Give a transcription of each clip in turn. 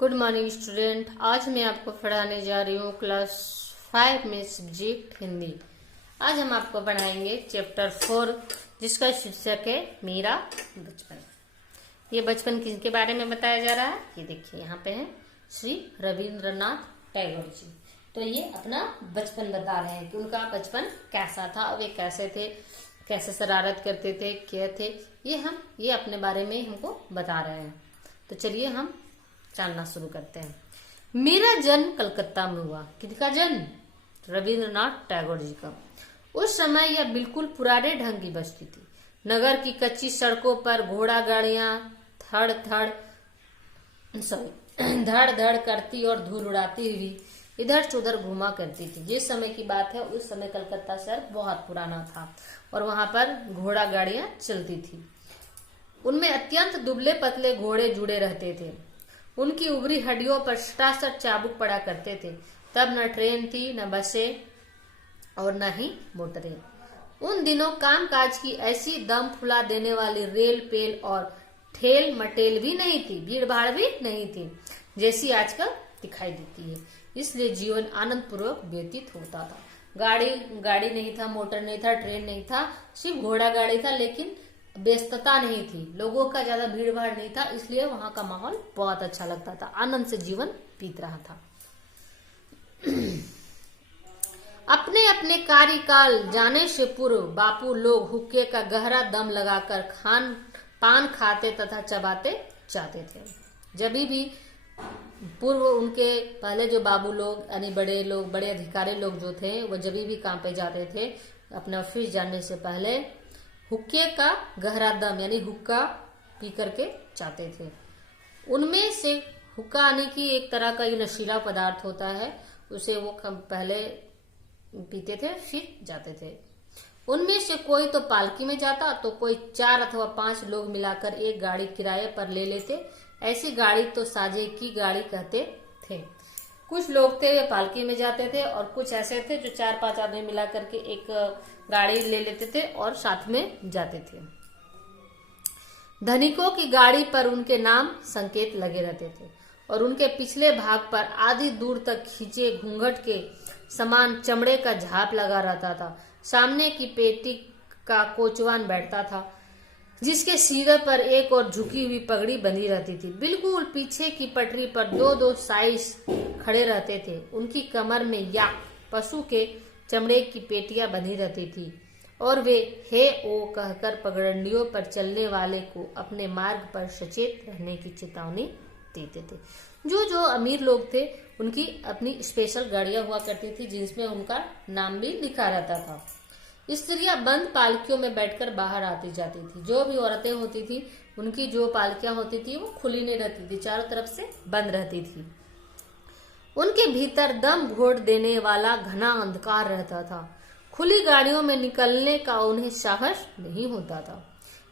Good morning student. आज मैं आपको पढ़ाने जा रही हूँ क्लास 5 में सब्जेक्ट हिंदी। आज हम आपको पढ़ाएंगे चैप्टर 4 जिसका शीर्षक है मेरा बचपन। ये बचपन किसके बारे में बताया जा रहा है, ये देखिए यहाँ पे है श्री रविंद्रनाथ टैगोर जी। तो ये अपना बचपन बता रहे हैं कि उनका बचपन कैसा था, वे कैसे थे, कैसे शरारत करते थे, क्या थे, ये अपने बारे में हमको बता रहे हैं। तो चलिए हम जानना शुरू करते हैं। मेरा जन्म कलकत्ता में हुआ। किसका जन्म? रविंद्रनाथ टैगोर जी का। उस समय यह बिल्कुल पुराने ढंग की बस्ती थी। नगर की कच्ची सड़कों पर घोड़ा गाड़ियां धड़ धड़ करती और धूल उड़ाती हुई इधर से उधर घुमा करती थी। जिस समय की बात है, उस समय कलकत्ता शहर बहुत पुराना था और वहां पर घोड़ा गाड़ियां चलती थी। उनमें अत्यंत दुबले पतले घोड़े जुड़े रहते थे। उनकी उभरी हड्डियों पर सटासट चाबुक पड़ा करते थे। तब न ट्रेन थी, न बसें और न ही मोटरें। उन दिनों कामकाज की ऐसी दम फुला देने वाली रेल पेल और ठेल मटेल भी नहीं थी, भीड़ भाड़ भी नहीं थी जैसी आजकल दिखाई देती है। इसलिए जीवन आनंद पूर्वक व्यतीत होता था। गाड़ी नहीं था, मोटर नहीं था, ट्रेन नहीं था, सिर्फ घोड़ा गाड़ी था। लेकिन व्यस्तता नहीं थी, लोगों का ज्यादा भीड़ भाड़ नहीं था, इसलिए वहां का माहौल बहुत अच्छा लगता था। आनंद से जीवन बीत रहा था। अपने अपने कार्यकाल जाने से पूर्व बापू लोग हुक्के का गहरा दम लगाकर पान खाते तथा चबाते जाते थे। जब भी पूर्व उनके पहले जो बाबू लोग यानी बड़े अधिकारी लोग जो थे, वो जब भी काम पे जाते थे, अपने ऑफिस जाने से पहले हुक्के का गहरा दम यानी हुक्का पी करके जाते थे। उनमें से हुक्का आने की एक तरह का ये नशीला पदार्थ होता है, उसे वो पहले पीते थे फिर जाते थे। उनमें से कोई तो पालकी में जाता, तो कोई 4 अथवा 5 लोग मिलाकर एक गाड़ी किराए पर ले लेते। ऐसी गाड़ी तो साझे की गाड़ी कहते थे। कुछ लोग थे वे पालकी में जाते थे और कुछ ऐसे थे जो 4-5 आदमी मिला करके एक गाड़ी ले लेते थे और साथ में जाते थे। धनिकों की गाड़ी पर उनके नाम संकेत लगे रहते थे और उनके पिछले भाग पर आधी दूर तक खींचे घूंघट के समान चमड़े का झाप लगा रहता था। सामने की पेटी का कोचवान बैठता था जिसके सिरे पर एक और झुकी हुई पगड़ी बंधी रहती थी। बिल्कुल पीछे की पटरी पर 2-2 साइस खड़े रहते थे। उनकी कमर में याक पशु के चमड़े की पेटियां बंधी रहती थी और वे हे ओ कहकर पगडंडियों पर चलने वाले को अपने मार्ग पर सचेत रहने की चेतावनी देते थे। जो अमीर लोग थे उनकी अपनी स्पेशल गाड़ियां हुआ करती थी जिसमें उनका नाम भी लिखा रहता था। स्त्रियां बंद पालकियों में बैठकर बाहर आती जाती थी। जो भी औरतें होती थी उनकी जो पालकियां होती थी वो खुली नहीं रहती थी, चारों तरफ से बंद रहती थी। उनके भीतर दम घोट देने वाला घना अंधकार रहता था। खुली गाड़ियों में निकलने का उन्हें साहस नहीं होता था।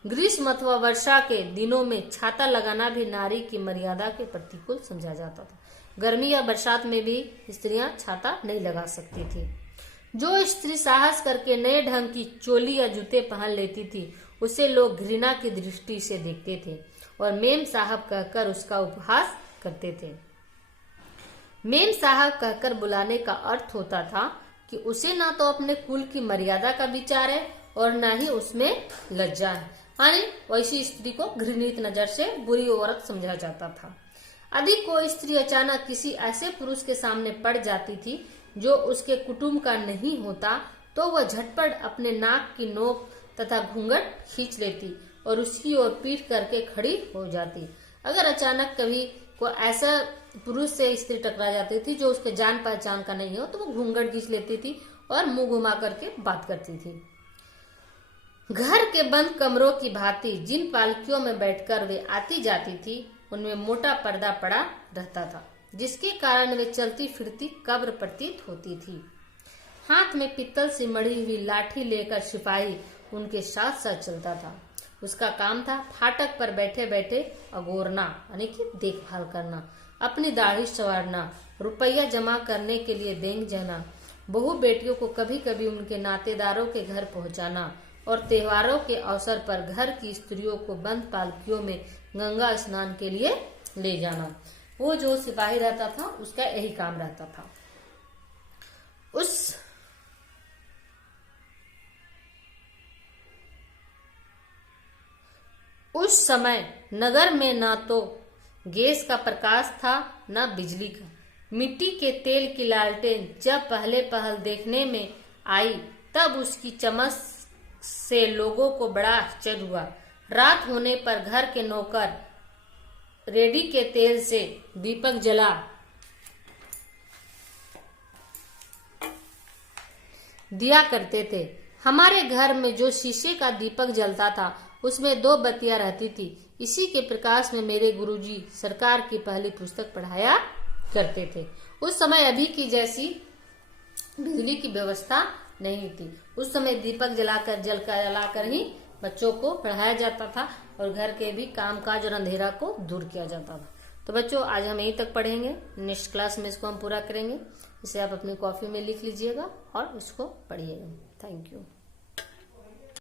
ग्रीष्म अथवा वर्षा के दिनों में छाता लगाना भी नारी की मर्यादा के प्रतिकूल समझा जाता था। गर्मी या बरसात में भी स्त्रियां छाता नहीं लगा सकती थी। जो स्त्री साहस करके नए ढंग की चोली या जूते पहन लेती थी उसे लोग घृणा की दृष्टि से देखते थे और मेम साहब कहकर उसका उपहास करते थे। मेम साहब कहकर बुलाने का अर्थ होता था कि उसे ना तो अपने कुल की मर्यादा का विचार है और ना ही उसमें लज्जा है, यानी वैसी स्त्री को घृणित नजर से बुरी औरत समझा जाता था। यदि कोई स्त्री अचानक किसी ऐसे पुरुष के सामने पड़ जाती थी जो उसके कुटुंब का नहीं होता, तो वह झटपट अपने नाक की नोक तथा घूंघट खींच लेती और उसकी ओर पीठ करके खड़ी हो जाती। अगर अचानक कभी कोई ऐसा पुरुष से स्त्री टकरा जाती थी जो उसके जान पहचान का नहीं हो, तो वो घूंघट खींच लेती थी और मुंह घुमा करके बात करती थी। घर के बंद कमरों की भांति जिन पालकियों में बैठकर वे आती जाती थी उनमें मोटा पर्दा पड़ा रहता था जिसके कारण वे चलती फिरती कब्र प्रतीत होती थी। हाथ में पित्तल से मढ़ी हुई लाठी लेकर सिपाही उनके साथ साथ चलता था। उसका काम था फाटक पर बैठे बैठे अगोरना यानी कि देखभाल करना, अपनी दाढ़ी संवारना, रुपया जमा करने के लिए बैंक जाना, बहू बेटियों को कभी कभी उनके नातेदारों के घर पहुंचाना और त्योहारों के अवसर पर घर की स्त्रियों को बंद पालकियों में गंगा स्नान के लिए ले जाना। वो जो सिपाही रहता था उसका यही काम रहता था। उस समय नगर में ना तो गैस का प्रकाश था न बिजली का। मिट्टी के तेल की लालटेन जब पहले पहल देखने में आई तब उसकी चमक से लोगों को बड़ा आश्चर्य हुआ। रात होने पर घर के नौकर रेडी के तेल से दीपक जला दिया करते थे। हमारे घर में जो शीशे का दीपक जलता था उसमें 2 बत्तियां रहती थी। इसी के प्रकाश में मेरे गुरुजी सरकार की पहली पुस्तक पढ़ाया करते थे। उस समय अभी की जैसी बिजली की व्यवस्था नहीं थी। उस समय दीपक जलाकर ही बच्चों को पढ़ाया जाता था और घर के भी कामकाज और अंधेरा को दूर किया जाता था। तो बच्चों आज हम यहीं तक पढ़ेंगे, नेक्स्ट क्लास में इसको हम पूरा करेंगे। इसे आप अपनी कॉपी में लिख लीजिएगा और इसको पढ़िएगा। Thank you.